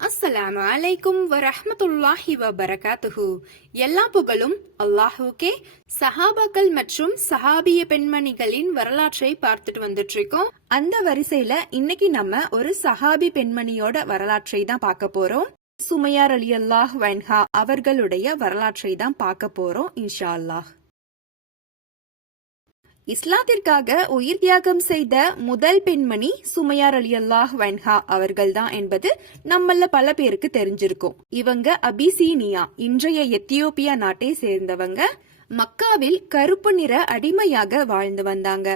அஸ்ஸலாமு அலைக்கும் வரஹமத்துல்லாஹி வபரகாத்துஹு. எல்லா புகழும் அல்லாஹுக்கே சஹாபாக்கள் மற்றும் சஹாபிய பெண்மணிகளின் வரலாற்றை பார்த்துட்டு வந்துட்டு இருக்கோம் அந்த வரிசையில இன்னைக்கு நம்ம ஒரு சஹாபி பெண்மணியோட வரலாற்றை தான் பார்க்க போறோம். சுமையார் அலி அல்லாஹ் வன்ஹா அவர்களுடைய வரலாற்றை தான் பார்க்க போறோம் இன்ஷா அல்லாஹ். இஸ்லாத்திற்காக உயிர் தியாகம் செய்த முதல் பெண்மணி சுமையார் அலி அல்லாஹ் வன்ஹா அவர்கள்தான் என்பது நம்மள பல பேருக்கு தெரிஞ்சிருக்கும். இவங்க அபிசீனியா இன்றைய எத்தியோப்பியா நாட்டை சேர்ந்தவங்க. மக்காவில் கருப்பு நிற அடிமையாக வாழ்ந்து வந்தாங்க.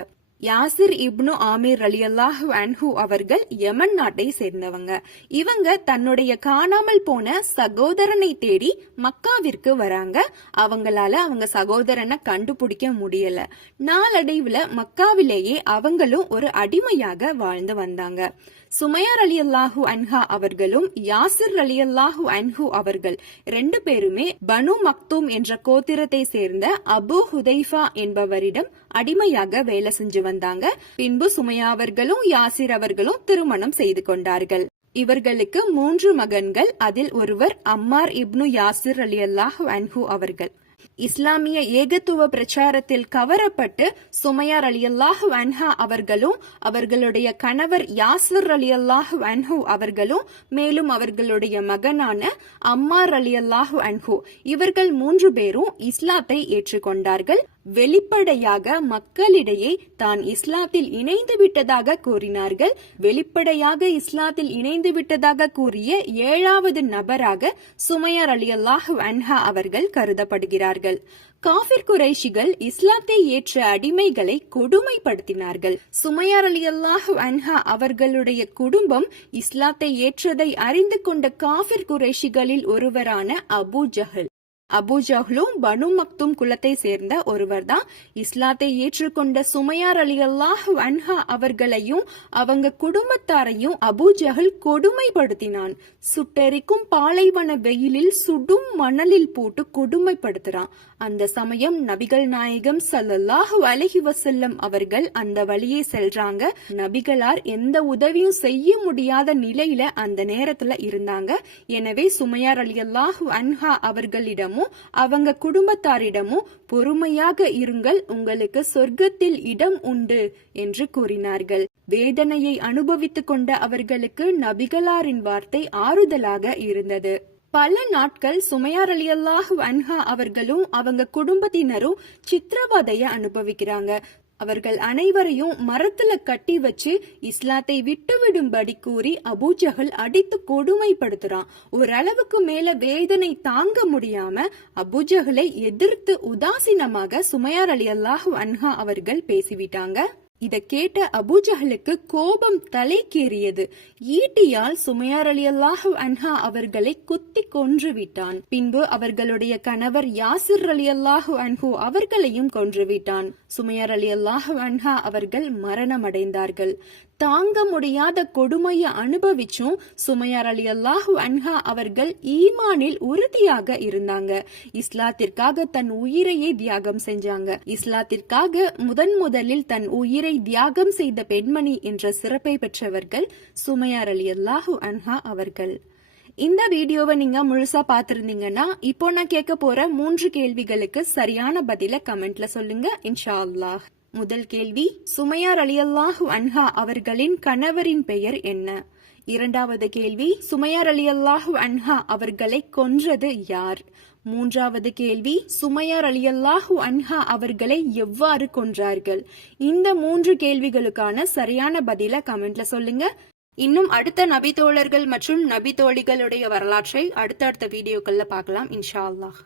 யாசிர் இப்னு ஆமீர் அலி அல்லாஹ் அன்ஹு அவர்கள் யமன் நாட்டை சேர்ந்தவங்க. இவங்க தன்னுடைய காணாமல் போன சகோதரனை தேடி மக்காவிற்கு வராங்க. அவங்களால அவங்க சகோதரனை கண்டுபிடிக்க முடியல. நாளடைவுல மக்காவிலேயே அவங்களும் ஒரு அடிமையாக வாழ்ந்து வந்தாங்க. சுமையார் அலி அல்லாஹூ அன்ஹா அவர்களும் யாசிர் அலி அல்லாஹூ அன்ஹு அவர்கள் ரெண்டு பேருமே பனு மக்தூம் என்ற கோத்திரத்தை சேர்ந்த அபு ஹுதைஃபா என்பவரிடம் அடிமையாக வேலை செஞ்சு வந்தாங்க. பின்பு சுமையா அவர்களும் யாசிர் அவர்களும் திருமணம் செய்து கொண்டார்கள். இவர்களுக்கு மூன்று மகன்கள் அதில் ஒருவர் அம்மார் இப்னு யாசிர் அலி அல்லாஹ் அன்ஹு அவர்கள். இஸ்லாமிய ஏகத்துவ பிரச்சாரத்தில் கவரப்பட்டு சுமையார் அலி அல்லாஹ் அன்ஹா அவர்களும் அவர்களுடைய கணவர் யாசர் அலி அல்லாஹ் அன்ஹு அவர்களும் மேலும் அவர்களுடைய மகனான அம்மார் அலி அல்லாஹ் அன்ஹு இவர்கள் மூன்று பேரும் இஸ்லாத்தை ஏற்றுக்கொண்டார்கள். வெளிப்படையாக மக்களிடையே தான் இஸ்லாத்தில் இணைந்து விட்டதாக கூறினார்கள். வெளிப்படையாக இஸ்லாத்தில் இணைந்து விட்டதாக கூறிய ஏழாவது நபராக சுமையார் அலி அல்லாஹ் அன்ஹா அவர்கள் கருதப்படுகிறார். கருதப்படுகிறார்கள் காபிர் குறைஷிகள் இஸ்லாத்தை ஏற்ற அடிமைகளை கொடுமைப்படுத்தினார்கள். சுமையார் அலி அல்லாஹ் அன்ஹா அவர்களுடைய குடும்பம் இஸ்லாத்தை ஏற்றதை அறிந்து கொண்ட காபிர் குறைஷிகளில் ஒருவரான அபு ஜஹல். அபுஜஹ்லும் பனு மக்தும் குலத்தை சேர்ந்த ஒருவர் தான். இஸ்லாத்தை ஏற்றுக்கொண்ட சுமையார் அலி அல்லாஹ் அன்ஹா அவர்களையும் அவங்க குடும்பத்தாரையும் அபுஜஹல் கொடுமைப்படுத்தினான். சுட்டெரிக்கும் பாலைவன வெயிலில் சுடும் மணலில் போட்டு கொடுமைப்படுத்துறான். அந்த சமயம் நபிகள் நாயகம் சல்லல்லாஹு அலஹி வசல்லம் அவர்கள் அந்த வழியே செல்றாங்க. நபிகளார் எந்த உதவியும் செய்ய முடியாத நிலையில அந்த நேரத்துல இருந்தாங்க. எனவே சுமையார் அலி அல்லாஹ் அன்ஹா அவர்களிடமும் அவங்க குடும்பத்தாரிடமும் பொறுமையாக இருங்கள் உங்களுக்கு சொர்க்கத்தில் இடம் உண்டு என்று கூறினார்கள். வேதனையை அனுபவித்துக் கொண்ட அவர்களுக்கு நபிகளாரின் வார்த்தை ஆறுதலாக இருந்தது. பல நாட்கள் சுமையார் அலி அல்லாஹ் அன்ஹா அவர்களும் அவங்க குடும்பத்தினரும் சித்திரவதைய அனுபவிக்கிறாங்க. அவர்கள் அனைவரையும் மரத்துல கட்டி வச்சு இஸ்லாத்தை விட்டுவிடும்படி கூறி அபுஜகல் அடித்து கொடுமைப்படுத்துறான். ஓரளவுக்கு மேல வேதனை தாங்க முடியாம அபூஜஹலை எதிர்த்து உதாசீனமாக சுமையார் அலி அல்லாஹ் அன்ஹா அவர்கள் பேசிவிட்டாங்க. இதை கேட்ட அபூஜஹலுக்கு கோபம் தலைக்கேறியது. ஈட்டியால் சுமையார் அலி அல்லாஹு அன்ஹா அவர்களை குத்தி கொன்று விட்டான் பின்பு அவர்களுடைய கணவர் யாசிர் அலி அல்லாஹு அன்ஹு அவர்களையும் கொன்று விட்டான் சுமையார் அலி அல்லாஹு அன்ஹா அவர்கள் மரணமடைந்தார்கள். தாங்க முடியாத கொடுமைய அனுபவிச்சும் சுமையார் அலி அல்லாஹு அன்ஹா அவர்கள் ஈமானில் உறுதியாக இருந்தாங்க. இஸ்லாத்திற்காக தன் உயிரையே தியாகம் செஞ்சாங்க. இஸ்லாத்திற்காக முதன் முதலில் தன் உயிரை தியாகம் செய்த பெண்மணி என்ற சிறப்பை பெற்றவர்கள் சுமையார் அலி அல்லாஹு அன்ஹா அவர்கள். இந்த வீடியோவை நீங்க முழுசா பாத்திருந்தீங்கன்னா இப்போ நான் கேட்க போற மூன்று கேள்விகளுக்கு சரியான பதில கமெண்ட்ல சொல்லுங்க இன்ஷா அல்லாஹ். முதல் கேள்வி சுமையார் அலியல்லாஹு அன்ஹா அவர்களின் கணவரின் பெயர் என்ன? இரண்டாவது கேள்வி சுமையார் அலியல்லாஹு அன்ஹா அவர்களை கொன்றது யார்? மூன்றாவது கேள்வி சுமையார் அலியல்லாஹு அன்ஹா அவர்களை எவ்வாறு கொன்றார்கள்? இந்த மூன்று கேள்விகளுக்கான சரியான பதில கமெண்ட்ல சொல்லுங்க. இன்னும் அடுத்த நபி தோழர்கள் மற்றும் நபி தோழிகளுடைய வரலாற்றை அடுத்தடுத்த வீடியோக்கள்ல பார்க்கலாம் இன்ஷா அல்லாஹ்.